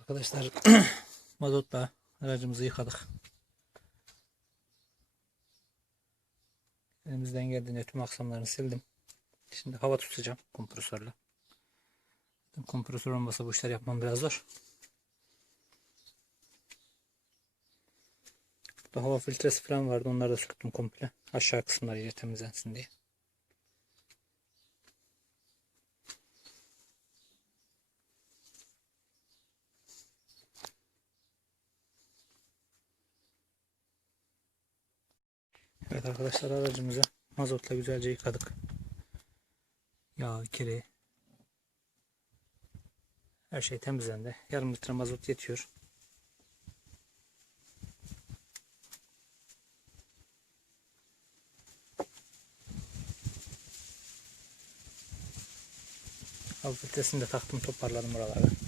Arkadaşlar mazotla aracımızı yıkadık. Elimizden geldiğince tüm aksamlarını sildim. Şimdi hava tutacağım kompresörle. Kompresör olmasa bu işler yapmam biraz zor. Burada hava filtresi falan vardı. Onları da söktüm komple. Aşağı kısımlar iyice temizlensin diye. Evet arkadaşlar, aracımızı mazotla güzelce yıkadık. Yağ, kiri, her şey temizlendi. Yarım litre mazot yetiyor. Hava filtresini de taktım, toparladım buraları.